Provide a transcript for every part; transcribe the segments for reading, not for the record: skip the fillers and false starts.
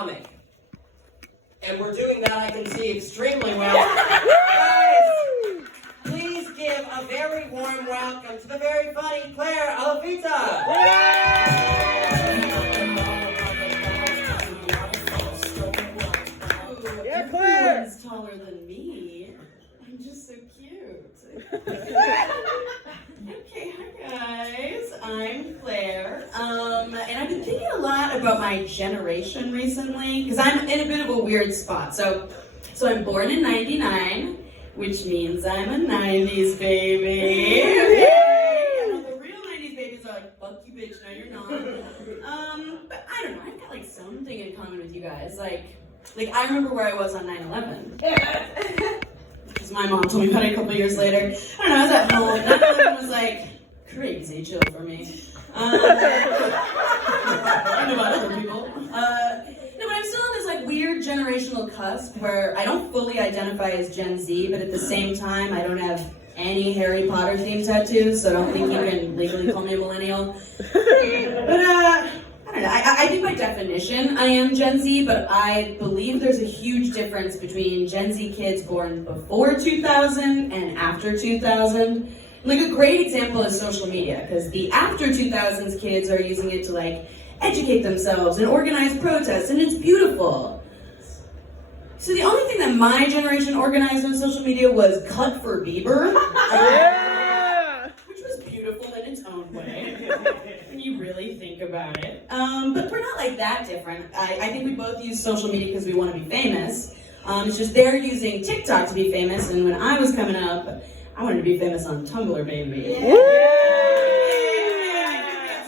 comic. And we're doing that, I can see, extremely well. Guys, please give a very warm welcome to the very funny Claire Alafita. Yeah, Claire! Everyone's taller than me. I'm just so cute. Okay, hi guys. I'm Claire. And I've been thinking a lot about my generation recently, because I'm in a bit of a weird spot. So I'm born in '99, which means I'm a 90s baby. And the real 90s babies are like, fuck you bitch, no you're not. But I don't know, I've got like something in common with you guys. Like I remember where I was on 9/11. Because my mom told me about it a couple years later. I don't know, I was at home. 9/11 was like crazy chill for me. And about other people. No, but I'm still on this like weird generational cusp where I don't fully identify as Gen Z, but at the same time I don't have any Harry Potter themed tattoos, so I don't think you can legally call me a millennial. But I don't know, I think by definition I am Gen Z, but I believe there's a huge difference between Gen Z kids born before 2000 and after 2000. Like a great example is social media, because the after 2000s kids are using it to like educate themselves and organize protests, and it's beautiful. So the only thing that my generation organized on social media was Cut for Bieber. Which was beautiful in its own way, when you really think about it. But we're not like that different. I think we both use social media because we want to be famous. It's just they're using TikTok to be famous, and when I was coming up, I wanted to be famous on Tumblr, baby. Yeah.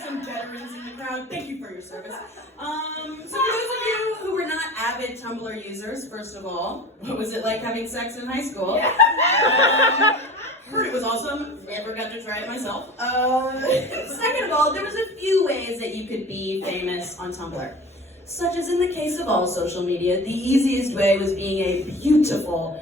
Some veterans in the crowd. Thank you for your service. So for those of you who were not avid Tumblr users, first of all, what was it like having sex in high school? Heard it was awesome. Never got to try it myself. Second of all, there was a few ways that you could be famous on Tumblr. Such as in the case of all social media, the easiest way was being a beautiful,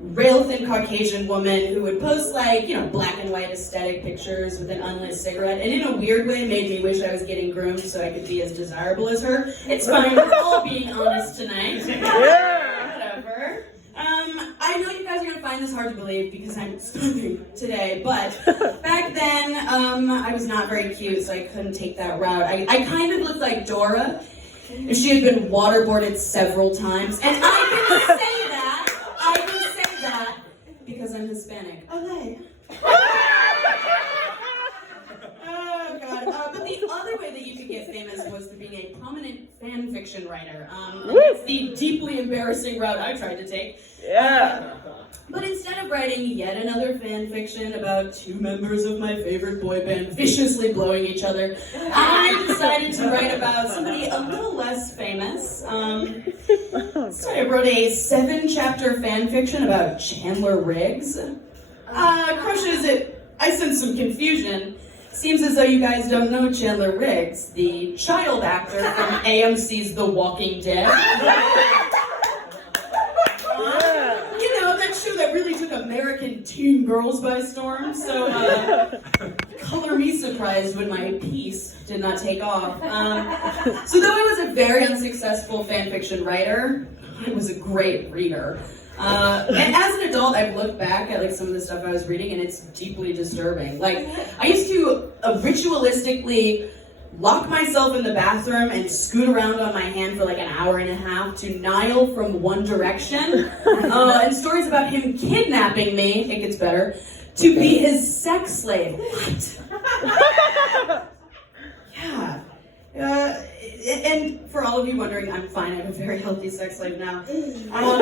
rail-thin Caucasian woman who would post like, black and white aesthetic pictures with an unlit cigarette, and in a weird way made me wish I was getting groomed so I could be as desirable as her. It's fine, we're all being honest tonight. Whatever. I know you guys are gonna find this hard to believe because I'm smoking today, but back then, I was not very cute, so I couldn't take that route. I kind of looked like Dora if she had been waterboarded several times, and I can say that because I'm Hispanic. Okay. Oh god. But the other way that you could get famous was through being a prominent fan fiction writer. That's the deeply embarrassing route I tried to take. Yeah. But instead of writing yet another fan fiction about two members of my favorite boy band viciously blowing each other, I decided to write about somebody a little less famous. So I wrote a 7-chapter fan fiction about Chandler Riggs. Crushes it. I sense some confusion. Seems as though you guys don't know Chandler Riggs, the child actor from AMC's The Walking Dead. That show that really took American teen girls by storm. So, color me surprised when my piece did not take off. So though I was a very unsuccessful fanfiction writer, I was a great reader. And as an adult, I've looked back at like some of the stuff I was reading, and it's deeply disturbing. Like, I used to ritualistically lock myself in the bathroom and scoot around on my hand for like an hour and a half to Niall from One Direction. And stories about him kidnapping me, it gets better, to be his sex slave. What? Yeah. And for all of you wondering, I'm fine. I have a very healthy sex life now. But I will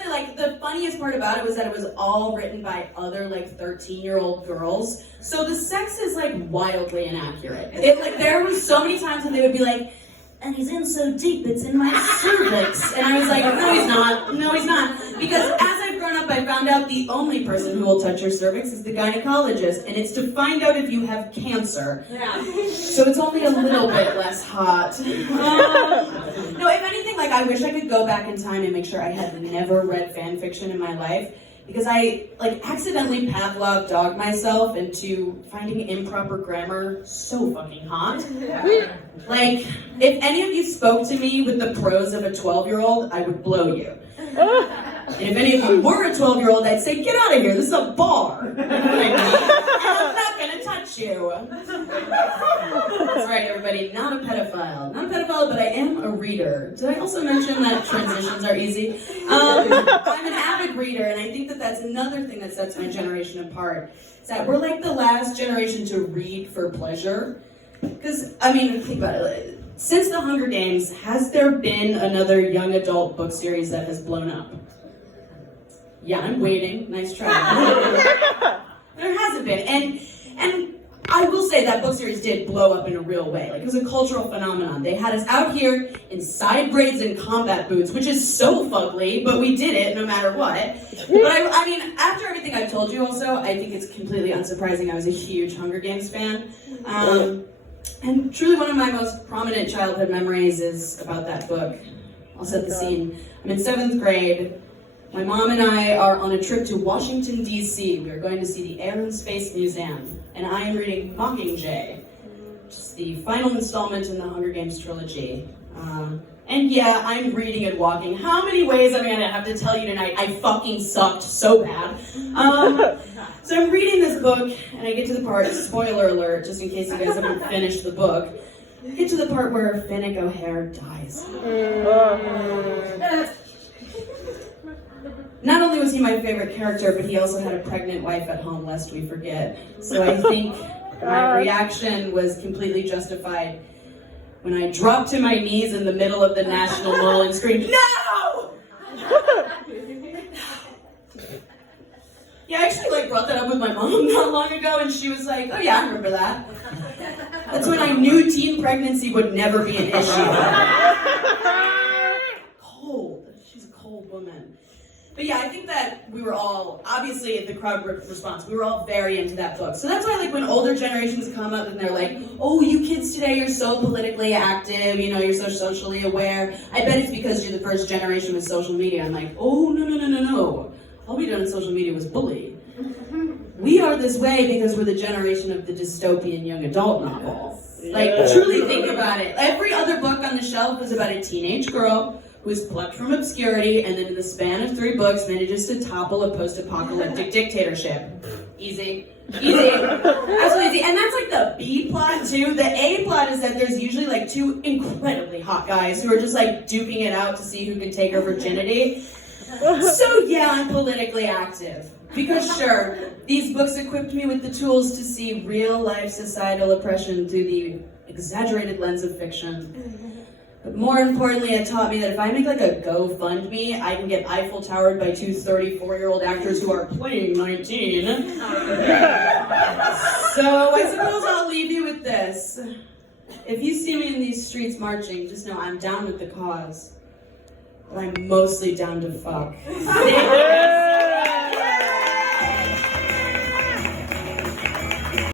say, like, the funniest part about it was that it was all written by other, like, 13-year-old girls. So the sex is, like, wildly inaccurate. There were so many times when they would be like, and he's in so deep, it's in my cervix. And I was like, no, he's not. No, he's not. Because as I've grown up, I found out the only person who will touch your cervix is the gynecologist. And it's to find out if you have cancer. Yeah. So it's only a little bit less hot. No, if anything, like, I wish I could go back in time and make sure I had never read fan fiction in my life. because I accidentally Pavlov dogged myself into finding improper grammar so fucking hot. Like, if any of you spoke to me with the prose of a 12-year-old, I would blow you. And if any of you were a 12-year-old, I'd say, get out of here, this is a bar. And I'm not gonna touch you. That's right, everybody, not a pedophile. Not a pedophile, but I am a reader. Did I also mention that transitions are easy? I'm an avid reader, and I think that that's another thing that sets my generation apart. Is that we're like the last generation to read for pleasure. Because, I mean, think about it. Since The Hunger Games, has there been another young adult book series that has blown up? Yeah, I'm waiting. Nice try. There hasn't been. And I will say that book series did blow up in a real way. Like, it was a cultural phenomenon. They had us out here in side braids and combat boots, which is so fugly, but we did it no matter what. But I mean, after everything I've told you also, I think it's completely unsurprising I was a huge Hunger Games fan. And truly one of my most prominent childhood memories is about that book. I'll set the scene. I'm in 7th grade. My mom and I are on a trip to Washington, D.C. We are going to see the Air and Space Museum. And I am reading Mockingjay, which is the final installment in the Hunger Games trilogy. And yeah, I'm reading and walking. How many ways am I gonna have to tell you tonight? I fucking sucked so bad. So I'm reading this book, and I get to the part, spoiler alert, just in case you guys haven't finished the book, I get to the part where Finnick O'Hare dies. Not only was he my favorite character, but he also had a pregnant wife at home, lest we forget. So I think my reaction was completely justified when I dropped to my knees in the middle of the National Mall and screamed, "No!" Yeah, I actually brought that up with my mom not long ago, and she was like, "Oh yeah, I remember that." That's when I knew teen pregnancy would never be an issue. Cold. She's a cold woman. But yeah, I think that we were all, obviously the crowd response, we were all very into that book. So that's why when older generations come up and they're like, oh, you kids today, you're so politically active, you're so socially aware. I bet it's because you're the first generation with social media. I'm like, oh, no. All we did on social media was bully. We are this way because we're the generation of the dystopian young adult novel. Truly think about it. Every other book on the shelf was about a teenage girl who is plucked from obscurity and then in the span of 3 books manages to topple a post-apocalyptic dictatorship. Easy. Absolutely easy. And that's the B plot too. The A plot is that there's usually 2 incredibly hot guys who are just duking it out to see who can take her virginity. So yeah, I'm politically active. Because sure, these books equipped me with the tools to see real-life societal oppression through the exaggerated lens of fiction. But more importantly, it taught me that if I make a GoFundMe, I can get Eiffel Towered by 2 34-year-old actors who are playing 19. So I suppose I'll leave you with this. If you see me in these streets marching, just know I'm down with the cause. But I'm mostly down to fuck.